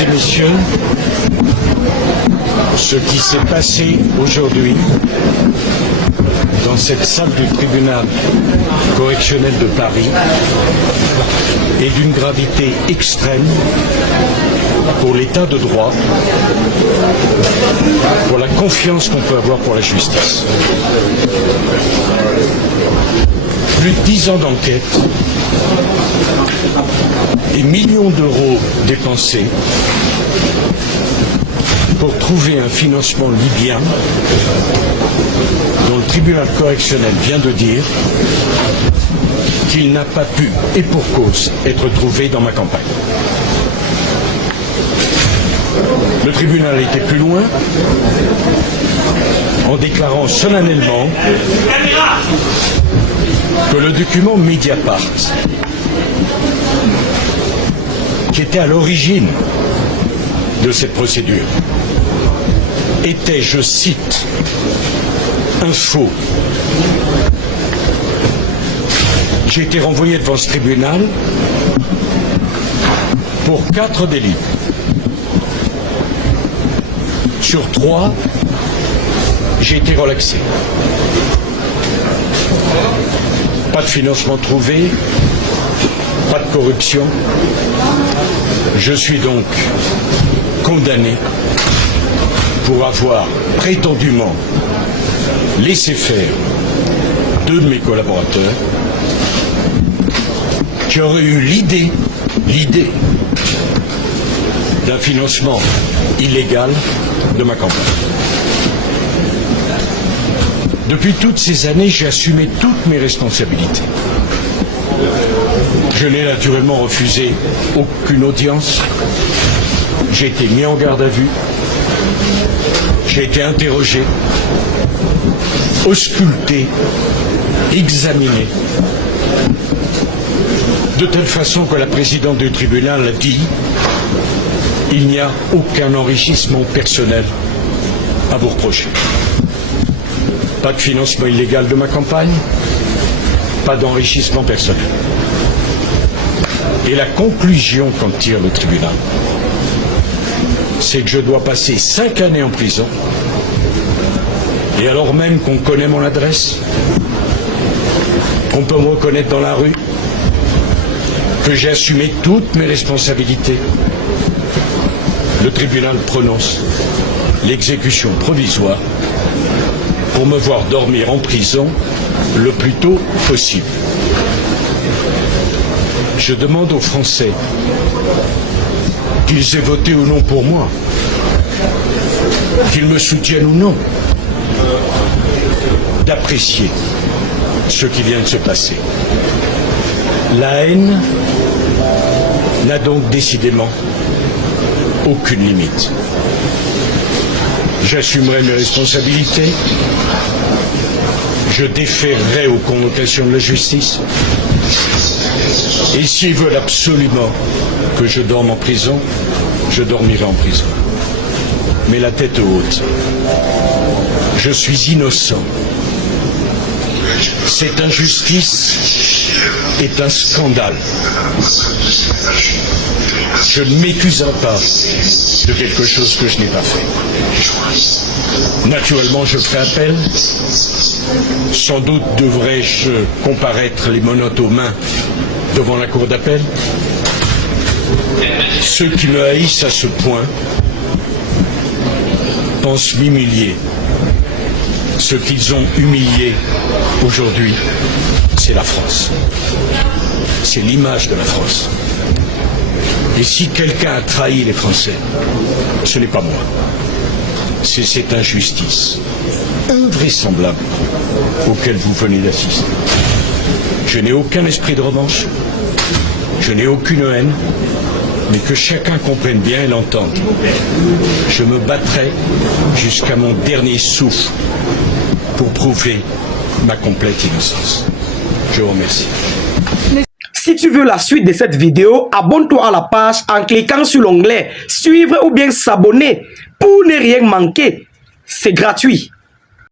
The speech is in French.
et messieurs, ce qui s'est passé aujourd'hui dans cette salle du tribunal correctionnel de Paris est d'une gravité extrême pour l'état de droit, pour la confiance qu'on peut avoir pour la justice. Plus de 10 ans d'enquête, des millions d'euros dépensés pour trouver un financement libyen dont le tribunal correctionnel vient de dire qu'il n'a pas pu, et pour cause, être trouvé dans ma campagne. Le tribunal était plus loin en déclarant solennellement que le document Mediapart, qui était à l'origine de cette procédure, était, je cite, un faux. J'ai été renvoyé devant ce tribunal pour 4 délits. Sur 3, j'ai été relaxé. Pas de financement trouvé, pas de corruption. Je suis donc condamné pour avoir prétendument laissé faire 2 de mes collaborateurs qui auraient eu l'idée d'un financement illégal de ma campagne. Depuis toutes ces années, j'ai assumé toutes mes responsabilités. Je n'ai naturellement refusé aucune audience. J'ai été mis en garde à vue. J'ai été interrogé, ausculté, examiné, de telle façon que la présidente du tribunal a dit: il n'y a aucun enrichissement personnel à vous reprocher. Pas de financement illégal de ma campagne, pas d'enrichissement personnel. Et la conclusion qu'en tire le tribunal, c'est que je dois passer 5 années en prison, et alors même qu'on connaît mon adresse, qu'on peut me reconnaître dans la rue, que j'ai assumé toutes mes responsabilités. Le tribunal prononce l'exécution provisoire pour me voir dormir en prison le plus tôt possible. Je demande aux Français, qu'ils aient voté ou non pour moi, qu'ils me soutiennent ou non, d'apprécier ce qui vient de se passer. La haine n'a donc décidément aucune limite. J'assumerai mes responsabilités, je déférerai aux convocations de la justice, et s'ils veulent absolument que je dorme en prison, je dormirai en prison. Mais la tête haute, je suis innocent. Cette injustice est un scandale. Je ne m'accuserai pas de quelque chose que je n'ai pas fait. Naturellement, je ferai appel. Sans doute devrais-je comparaître les menottes aux mains devant la cour d'appel. Ceux qui me haïssent à ce point pensent m'humilier. Ce qu'ils ont humilié aujourd'hui, c'est la France. C'est l'image de la France. Et si quelqu'un a trahi les Français, ce n'est pas moi. C'est cette injustice invraisemblable auquel vous venez d'assister. Je n'ai aucun esprit de revanche, je n'ai aucune haine, mais que chacun comprenne bien et l'entende. Je me battrai jusqu'à mon dernier souffle pour prouver ma complète innocence. Je vous remercie. Si tu veux la suite de cette vidéo, abonne-toi à la page en cliquant sur l'onglet suivre ou bien s'abonner pour ne rien manquer. C'est gratuit.